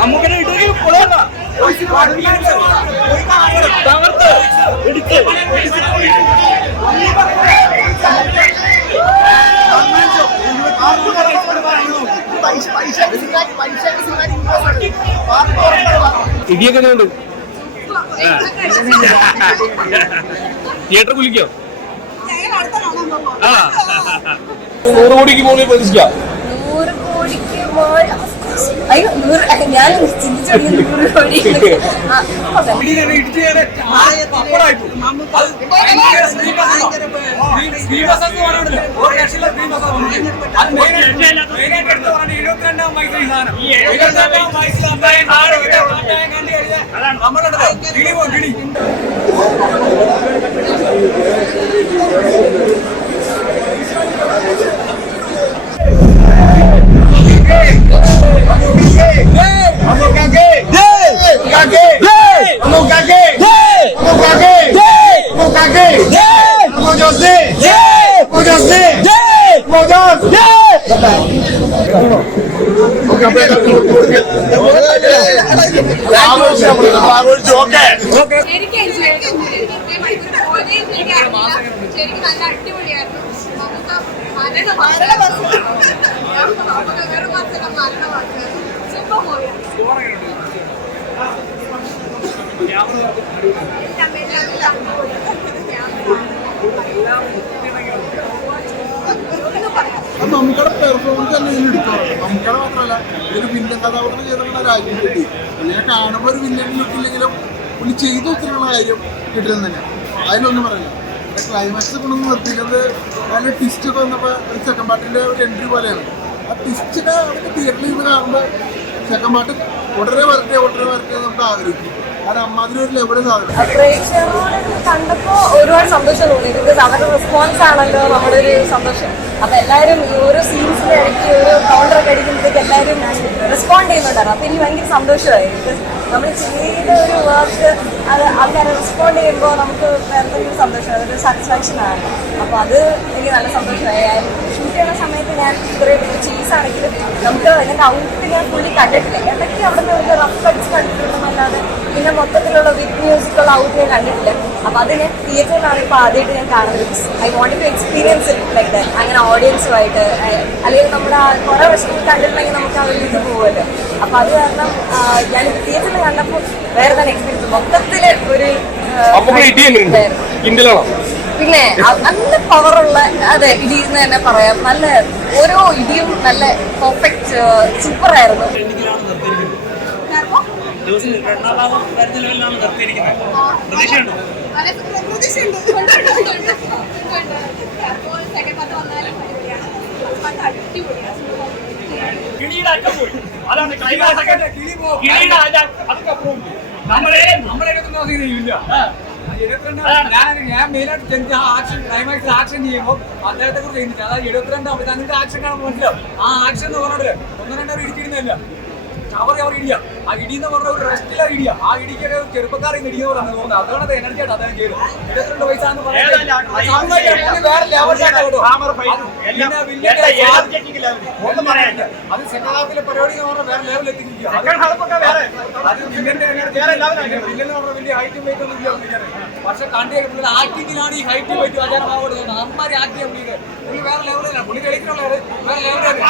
നമുക്കിനെ ഇടുകയും തകർത്ത് ഇടിച്ച് ഇടിയൊക്കെ ഉണ്ട്. തിയേറ്റർ കുലിക്കോ? 100 കോടിക്ക് മുകളിൽ പ്രതീക്ഷിക്കാം. 100 കോടിക്ക് അയ്യോ 100 ഞാൻ ചിന്തിച്ചു 100 കോടി ശരിക്കും നല്ല അടിപൊളിയായിരുന്നു. സൂപ്പർ മൂവിയാണ്. നമുക്കടെ പെർഫോമൻസ് തന്നെ ഇതിൽ എടുത്തോളൂ. നമുക്കടെ മാത്രമല്ല ഒരു വില്ലൻ കഥാപാത്രം ചെയ്തിട്ടുള്ള കാര്യം കിട്ടി. ഞാൻ കാണുമ്പോൾ ഒരു വില്ലൻ കിട്ടില്ലെങ്കിലും പുള്ളി ചെയ്തു വെച്ചിട്ടുള്ള കാര്യം കിട്ടുന്നത് തന്നെ. അതിലൊന്നും പറയില്ല. ക്ലൈമാക്സ് കൊണ്ടൊന്നും നിർത്തിയിട്ടത് അതിൻ്റെ ട്വിസ്റ്റൊക്കെ വന്നപ്പോൾ ഒരു സെക്കൻഡ് പാർട്ടിൻ്റെ ഒരു എൻട്രി പോലെയാണ്. ആ ട്വിസ്റ്റിനെ നമുക്ക് തിയേറ്ററിൽ നിന്ന് കാണുമ്പോൾ സെക്കൻഡ് പാർട്ട് ഉടനെ വരട്ടെ നമുക്ക് ആഗ്രഹിക്കും. കാരണം അമ്മാതിരി ഒരു ലെവല് സാധനം കണ്ടപ്പോ ഒരുപാട് സന്തോഷം തോന്നി. ബിക്കോസ് അവരുടെ റെസ്പോൺസ് ആണല്ലോ നമ്മുടെ ഒരു സന്തോഷം. അപ്പൊ എല്ലാവരും ഓരോ സീൻസിന്റെ ഇടയ്ക്ക് ഓരോ കൗണ്ടറൊക്കെ അടിക്കുമ്പോഴത്തേക്ക് എല്ലാവരും റെസ്പോണ്ട് ചെയ്യുന്നുണ്ടായിരുന്നു. അപ്പൊ എനിക്ക് ഭയങ്കര സന്തോഷമായി. ബിക്കോസ് നമ്മൾ ചെയ്ത ഒരു വർക്ക് അത് ആൾക്കാരെ റെസ്പോണ്ട് ചെയ്യുമ്പോൾ നമുക്ക് വേറെ സന്തോഷം, അതൊരു സാറ്റിസ്ഫാക്ഷൻ ആണ്. അപ്പൊ അത് എനിക്ക് നല്ല സന്തോഷമായി. ഷൂട്ട് ചെയ്യുന്ന സമയത്ത് ഞാൻ ഇത്രയും ചീസ് ആണെങ്കിലും നമുക്ക് അതിൻ്റെ ഔട്ട് ഞാൻ ഫുള്ളി കണ്ടിട്ടില്ല. ഇടയ്ക്ക് അവിടെ നിന്ന് ഒരു റഫ് കട്ട്സ് കണ്ടിട്ടുണ്ടെന്നല്ലാതെ പിന്നെ മൊത്തത്തിലുള്ള വിത്ത് മ്യൂസിക്കുള്ള ഔട്ട് ഞാൻ കണ്ടിട്ടില്ല. അപ്പോൾ അത് ഞാൻ തിയേറ്ററിലാണ് ഇപ്പോൾ ആദ്യമായിട്ട് ഞാൻ കാണുന്നത്. I want to experience it like that. അങ്ങനെ ഓഡിയൻസുമായിട്ട് അല്ലെങ്കിൽ നമ്മുടെ കുറേ വർഷങ്ങൾ കണ്ടിട്ടുണ്ടെങ്കിൽ നമുക്ക് അവരിലേക്ക് പോകുമല്ലോ. അപ്പോൾ അത് കാരണം ഞാൻ തിയേറ്ററിൽ കണ്ടപ്പോൾ വേറെ തന്നെ എക്സ്പീരിയൻസ്. മൊത്തത്തിൽ ഒരു പിന്നെ നല്ല പവറുള്ള അതെ ഇടി എന്ന് തന്നെ പറയാം. നല്ല ഓരോ ഇടിയും നല്ല പെർഫെക്റ്റ് സൂപ്പറായിരുന്നു. ഞാൻ മെയിനായിട്ട് ആക്ഷൻ ക്ലൈമാക്സ് ആക്ഷൻ ചെയ്യുമ്പോൾ അദ്ദേഹത്തെ കുറിച്ച് ചെയ്യുന്നില്ല. അതായത് 72 അങ്ങനത്തെ ആക്ഷൻ കാണാൻ മനസ്സിലാവും. ആ ആക്ഷൻ എന്ന് പറഞ്ഞിട്ട് 1-2 ഇടിക്കുന്നില്ല. അവർ ഇടിയ ആ ഇടി എന്ന് പറഞ്ഞ ഒരു റെസ്റ്റിലെ ഇടിയ. ആ ഇടിക്കൊക്കെ ചെറുപ്പക്കാരെ ഇടിക്കുന്ന പോലാണ് തോന്നുന്നത്. അതുകൊണ്ട് എനർജി ആയിട്ട് അദ്ദേഹം ചെയ്തു. 22 വയസ്സാന്ന് പറയുന്നത് വേറെ ലെവലിലാണ് കേട്ടോ. അത് സെക്കൻഡ് ഹാഫിലെ പരിപാടി എന്ന് പറഞ്ഞാൽ വേറെ ലെവലിൽ എത്തിയിരിക്കുക. അത് വില്ലന്റെ എനർജി വില്ലൻ പറഞ്ഞ വലിയ ഹൈറ്റും വെയിറ്റ് ഒന്നും ഇല്ല. പക്ഷെ കണ്ടിട്ട് ആക്ടിങ്ങിലാണ് ഈ ഹൈറ്റും വെയിറ്റും ആചാരമാവുന്നത്. അമ്മമാരെ ആക്ട് ചെയ്യാൻ പുള്ളി വേറെ ലെവലിലാണ്. പുള്ളി കളിക്കുന്നുള്ളത് വേറെ ലെവലാണ്.